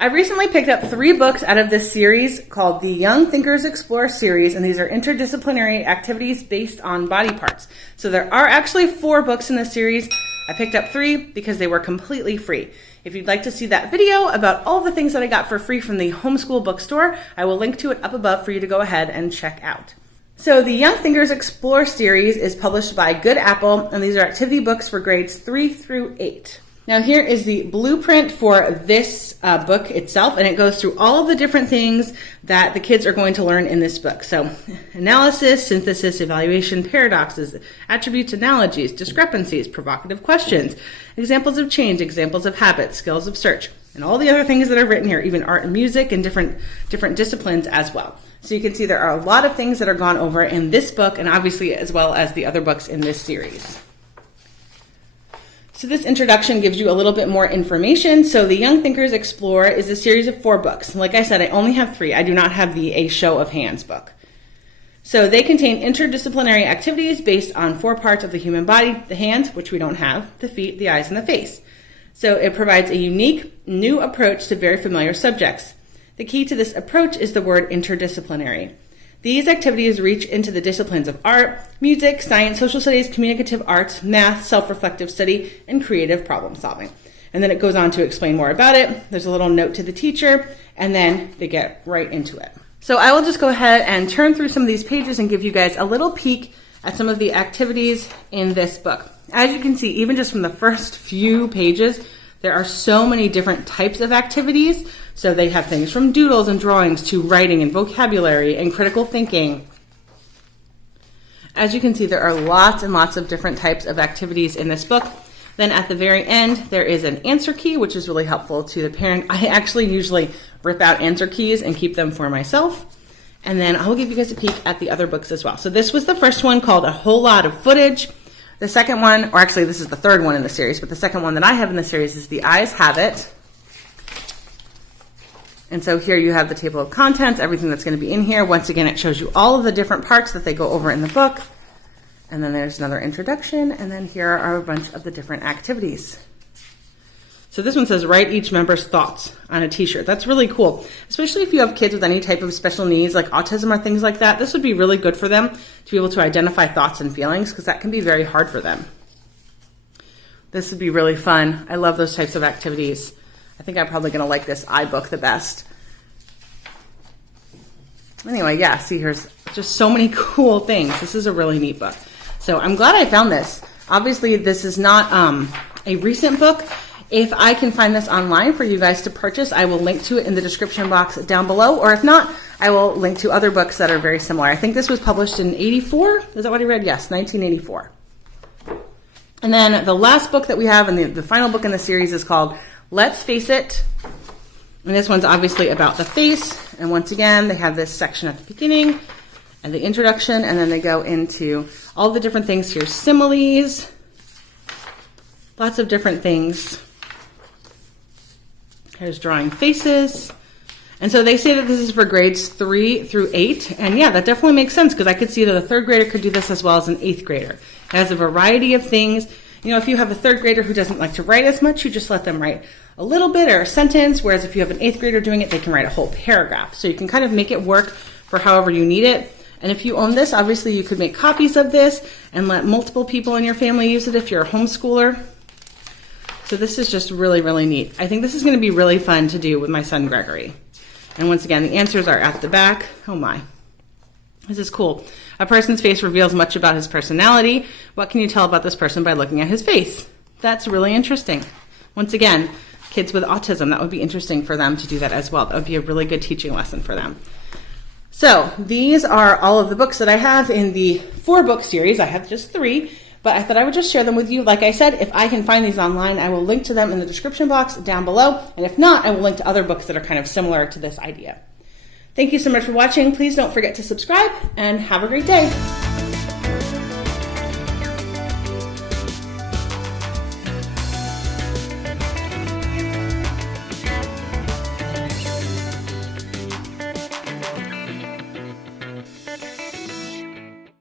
I recently picked up 3 books out of this series called the Young Thinkers Explore series, and these are interdisciplinary activities based on body parts. So there are actually 4 books in this series. I picked up 3 because they were completely free. If you'd like to see that video about all the things that I got for free from the Homeschool Bookstore, I will link to it up above for you to go ahead and check out. So the Young Thinkers Explore series is published by Good Apple, and these are activity books for grades 3 through 8. Now here is the blueprint for this book itself, and it goes through all of the different things that the kids are going to learn in this book. So analysis, synthesis, evaluation, paradoxes, attributes, analogies, discrepancies, provocative questions, examples of change, examples of habits, skills of search, and all the other things that are written here, even art and music and different disciplines as well. So you can see there are a lot of things that are gone over in this book, and obviously as well as the other books in this series. So this introduction gives you a little bit more information. So the Young Thinkers Explore is a series of 4 books. Like I said, I only have 3. I do not have the A Show of Hands book. So they contain interdisciplinary activities based on 4 parts of the human body: the hands, which we don't have, the feet, the eyes, and the face. So it provides a unique, new approach to very familiar subjects. The key to this approach is the word interdisciplinary. These activities reach into the disciplines of art, music, science, social studies, communicative arts, math, self-reflective study, and creative problem solving. And then it goes on to explain more about it. There's a little note to the teacher, and then they get right into it. So I will just go ahead and turn through some of these pages and give you guys a little peek at some of the activities in this book. As you can see, even just from the first few pages, there are so many different types of activities. So they have things from doodles and drawings to writing and vocabulary and critical thinking. As you can see, there are lots and lots of different types of activities in this book. Then at the very end, there is an answer key, which is really helpful to the parent. I actually usually rip out answer keys and keep them for myself. And then I'll give you guys a peek at the other books as well. So this was the first one, called A Whole Lot of Footage. The second one, or actually this is the third one in the series, but the second one that I have in the series is The Eyes Have It. And so here you have the table of contents, everything that's going to be in here. Once again, it shows you all of the different parts that they go over in the book. And then there's another introduction, and then here are a bunch of the different activities. So this one says, write each member's thoughts on a t-shirt. That's really cool, especially if you have kids with any type of special needs like autism or things like that. This would be really good for them to be able to identify thoughts and feelings, because that can be very hard for them. This would be really fun. I love those types of activities. I think I'm probably going to like this iBook the best. Anyway, yeah, see, here's just so many cool things. This is a really neat book. So I'm glad I found this. Obviously, this is not a recent book. If I can find this online for you guys to purchase, I will link to it in the description box down below. Or if not, I will link to other books that are very similar. I think this was published in 84. Is that what I read? Yes, 1984. And then the last book that we have, and the final book in the series, is called Let's Face It. And this one's obviously about the face. And once again, they have this section at the beginning and the introduction, and then they go into all the different things here. Similes, lots of different things. Here's drawing faces. And so they say that this is for grades 3 through 8. And yeah, that definitely makes sense, because I could see that a 3rd grader could do this as well as an 8th grader. It has a variety of things. You know, if you have a 3rd grader who doesn't like to write as much, you just let them write a little bit or a sentence, whereas if you have an 8th grader doing it, they can write a whole paragraph. So you can kind of make it work for however you need it. And if you own this, obviously you could make copies of this and let multiple people in your family use it if you're a homeschooler. So this is just really, really neat. I think this is going to be really fun to do with my son Gregory. And once again, the answers are at the back. Oh my. This is cool. A person's face reveals much about his personality. What can you tell about this person by looking at his face? That's really interesting. Once again, kids with autism, that would be interesting for them to do that as well. That would be a really good teaching lesson for them. So these are all of the books that I have in the 4-book series. I have just 3, but I thought I would just share them with you. Like I said, if I can find these online, I will link to them in the description box down below. And if not, I will link to other books that are kind of similar to this idea. Thank you so much for watching. Please don't forget to subscribe, and have a great day.